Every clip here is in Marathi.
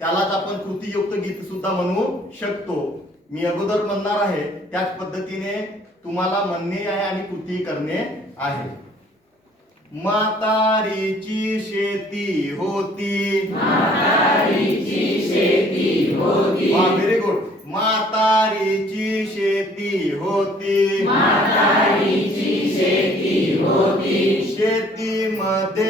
त्यालाच आपण कृतीयुक्त गीत सुद्धा म्हणू शकतो. मी अगोदर म्हणणार आहे त्याच पद्धतीने तुम्हाला म्हणणे आहे आणि कृती करणे आहे. म्हातारीची शेती होती. वा व्हेरी गुड म्हातारीची शेती होती. शेतीमध्ये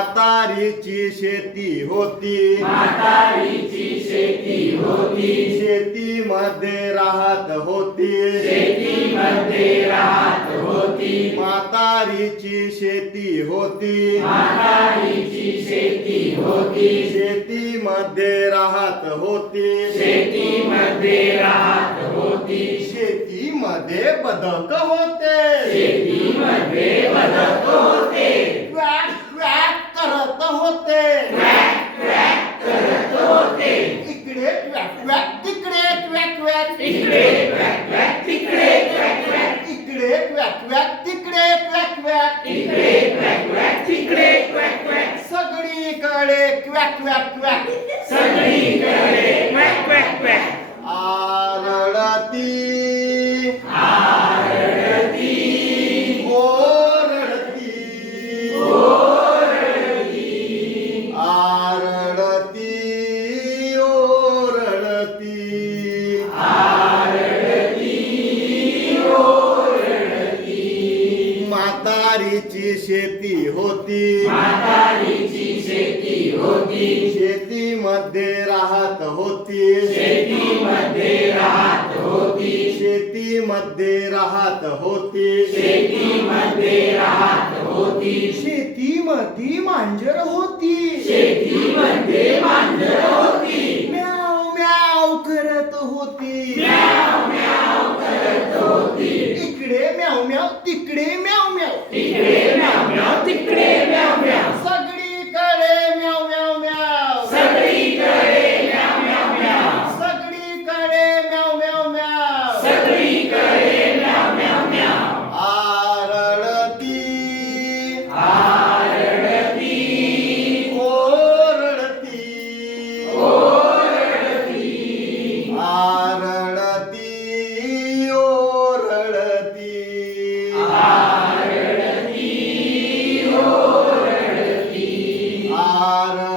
म्हातारीची शेती होती. शेतीमध्ये राहत होती. म्हातारीची शेती होती. शेतीमध्ये राहत होती. शेतीमध्ये बदक होते क्वॅक क्वॅक करत होते इकडे क्वॅक क्वॅक तिकडे क्वॅक क्वॅक इकडे क्वॅक क्वॅक. तिकडे क्वॅक क्वॅक सगळीकडे क्वॅक क्वॅक क्वॅक. आरडती म्हातारीची शेती होती. शेतीमध्ये राहत होती. शेतीमध्ये राहत होती. शेतीमध्ये मांजर होती. म्याव म्याव करत होती. इकडे म्याव म्याव तिकडे म्याव म्याव. Hare